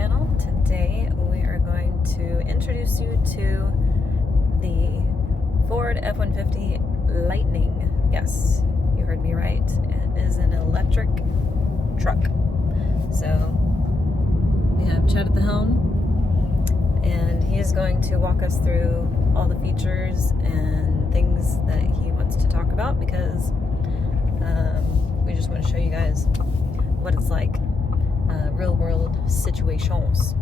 channel. Today we are going to introduce you to the Ford F-150 Lightning. Yes, you heard me right. It is an electric truck. So we have Chad at the helm, and he is going to walk us through all the features and things that he wants to talk about, because we just want to show you guys what it's like, real world situations.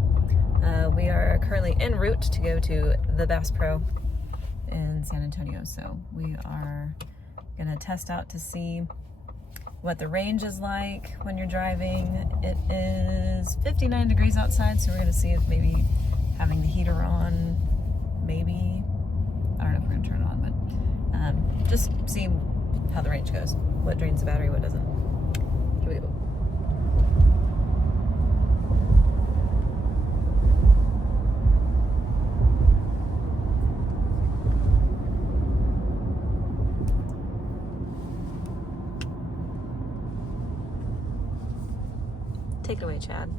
We are currently en route to go to the Bass Pro in San Antonio, so we are gonna test out to see what the range is like when you're driving. It is 59 degrees outside, so we're gonna see if maybe having the heater on, maybe, I don't know if we're gonna turn it on, but just see how the range goes, what drains the battery, what doesn't. Here we go. Take it away, Chad.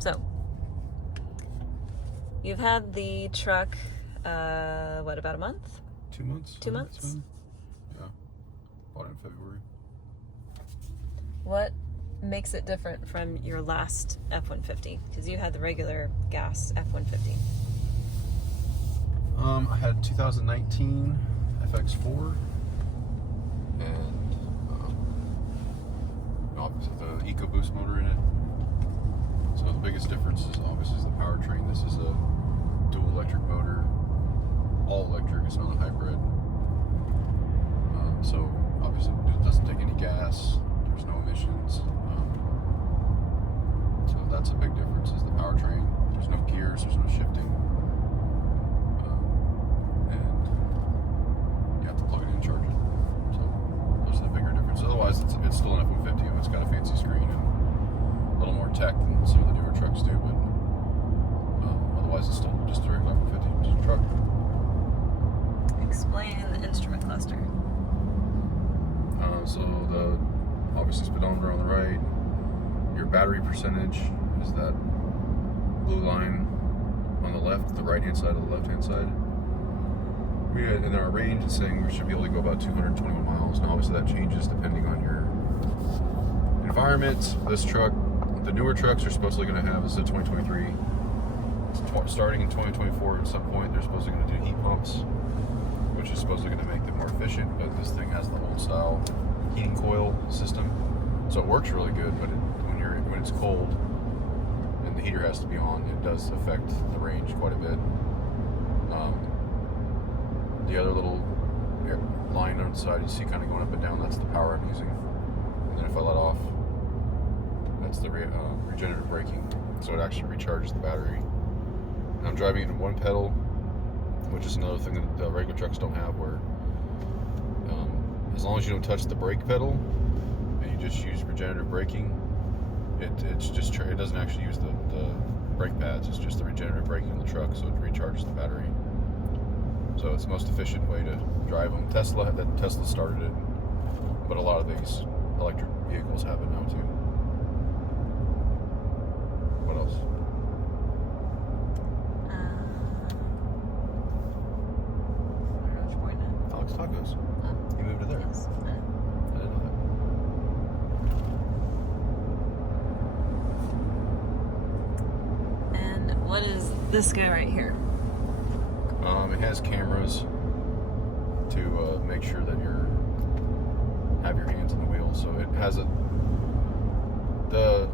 So, you've had the truck, what, about a month? 2 months. 2 months? Yeah. Bought it in February. What makes it different from your last F-150? Because you had the regular gas F-150. I had 2019 FX4 and obviously the EcoBoost motor in it. So the biggest difference is obviously the powertrain. This is a dual electric motor, all electric. It's not a hybrid. So obviously it doesn't take any gas. There's no emissions. So that's a big difference, is the powertrain. There's no gears, there's no shifting. And you have to plug it in and charge it. So those are the bigger differences. Otherwise, it's still an F-150. It's got a fancy screen and a little more tech than some of the newer trucks do, but otherwise it's still just a regular F-150, just a truck. Explain the instrument cluster. So the obviously speedometer on the right, your battery percentage is that blue line on the left, the right hand side of the left hand side. We had in our range, it's saying we should be able to go about 221 miles. Now obviously that changes depending on your environment. This truck, the newer trucks are supposedly going to have, this is a 2023, starting in 2024 at some point they're supposedly going to do heat pumps, which is supposedly going to make them more efficient, but this thing has the old style heating coil system, so it works really good, but when it's cold and the heater has to be on, it does affect the range quite a bit. The other little line on the side you see kind of going up and down, that's the power I'm using, and then if I let off, that's the regenerative braking, so it actually recharges the battery. And I'm driving it in one pedal, which is another thing that the regular trucks don't have, where as long as you don't touch the brake pedal and you just use regenerative braking, it doesn't actually use the brake pads. It's just the regenerative braking in the truck, so it recharges the battery. So it's the most efficient way to drive them. Tesla started it, but a lot of these electric vehicles have it now too. What else? Alex Tacos. You moved to there. Yes. I didn't know that. And what is this guy right here? It has cameras to make sure that have your hands on the wheel. So it has a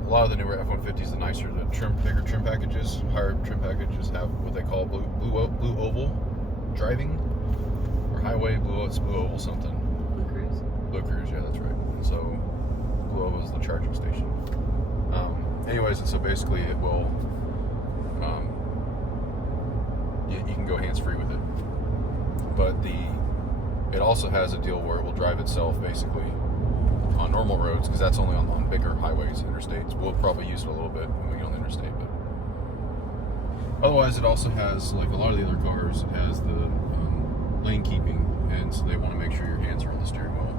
lot of the newer F-150s, the nicer, bigger trim packages, higher trim packages have what they call blue oval driving, or highway blue oval something. Blue Cruise, yeah, that's right. And so blue oval is the charging station. Anyways, and so basically it will, you can go hands-free with it. But it also has a deal where it will drive itself basically on normal roads, because that's only on bigger highways, interstates. We'll probably use it a little bit when we get on the interstate, but otherwise it also has, like a lot of the other cars, it has the lane keeping, and so they want to make sure your hands are on the steering wheel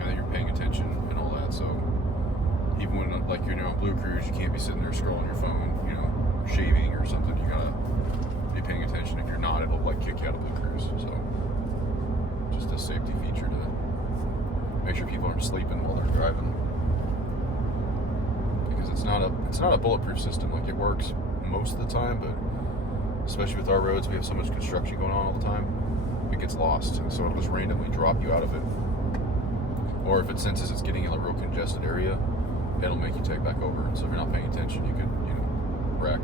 and that you're paying attention and all that. So even when, like, you're now on Blue Cruise, you can't be sitting there scrolling your phone. shaving or something, you gotta be paying attention. If you're not, it'll like kick you out of Blue Cruise. So just a safety feature to make sure people aren't sleeping while they're driving. Because it's not a bulletproof system. Like, it works most of the time, but especially with our roads, we have so much construction going on all the time, it gets lost. So it'll just randomly drop you out of it. Or if it senses it's getting in a real congested area, it'll make you take back over. So if you're not paying attention, you could, wreck.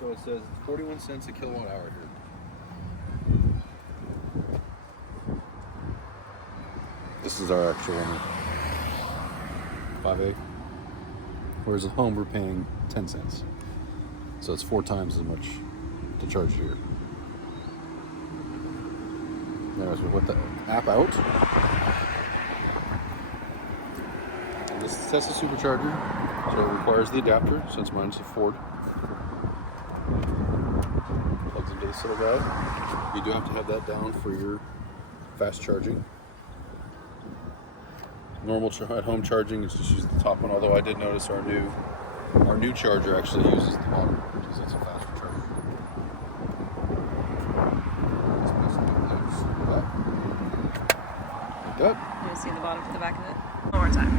So it says 41 cents a kilowatt hour here. This is our actual one. 5A. Whereas at home we're paying 10 cents. So it's 4 times as much to charge here. Anyways, we put the app out. And this is Tesla supercharger. So it requires the adapter, since mine's a Ford. Plugs into this little guy. You do have to have that down for your fast charging. Normal at home charging is just use the top one. Although I did notice our new charger actually uses the bottom because it's a faster charger. It's basically loose like that. You see the bottom to the back of it? One more time.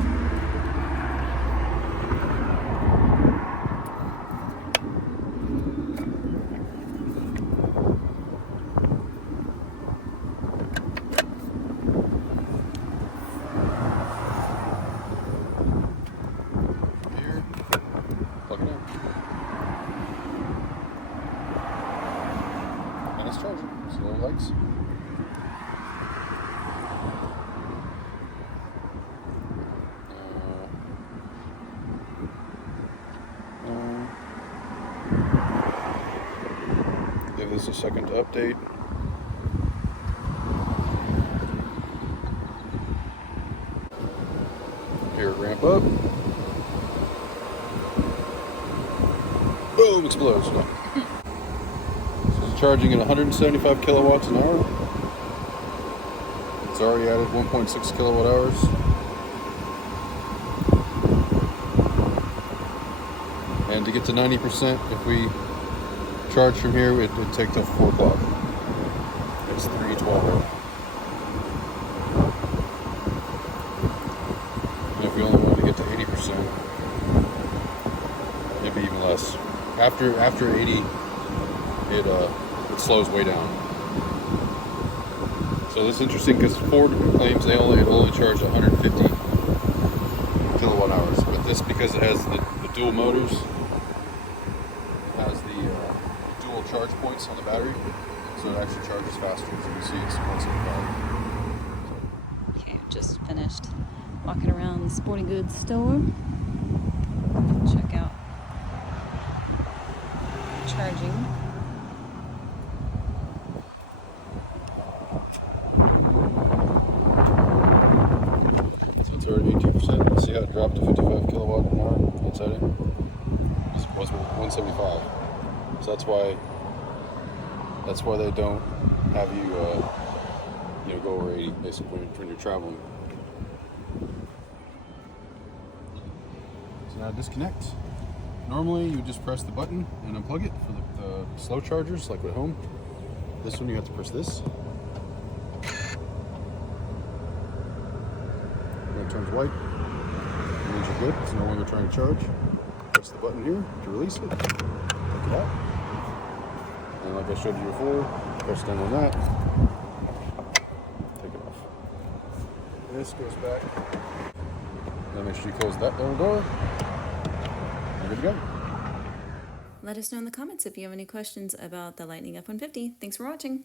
And it's charging. See the lights? Give this a second to update. Here it ramp up. Boom, explodes. So it's charging at 175 kilowatts an hour. It's already added 1.6 kilowatt hours. And to get to 90%, if we charge from here, it would take till 4 o'clock. It's 3:12 right now. And if we only want to get to 80%, maybe even less. After 80, it slows way down. So this is interesting because Ford claims it only charge 150 kilowatt hours, but this, because it has the dual motors, it has the dual charge points on the battery, so it actually charges faster. As you can see, it's 175. Okay, just finished walking around the sporting goods store. Check out charging. So it's already 18%. See how it dropped to 55 kilowatt an hour inside it? It was 175. So that's why they don't have you go over 80 basically when you're traveling. So now disconnect. Normally you would just press the button and unplug it for the slow chargers like at home. This one you have to press this. When it turns white, it means you're good. It's no longer trying to charge. Press the button here to release it. Take it out. And like I showed you before, press down on that. Take it off. This goes back. Now make sure you close that little door. We're good to go. Let us know in the comments if you have any questions about the Lightning F-150. Thanks for watching.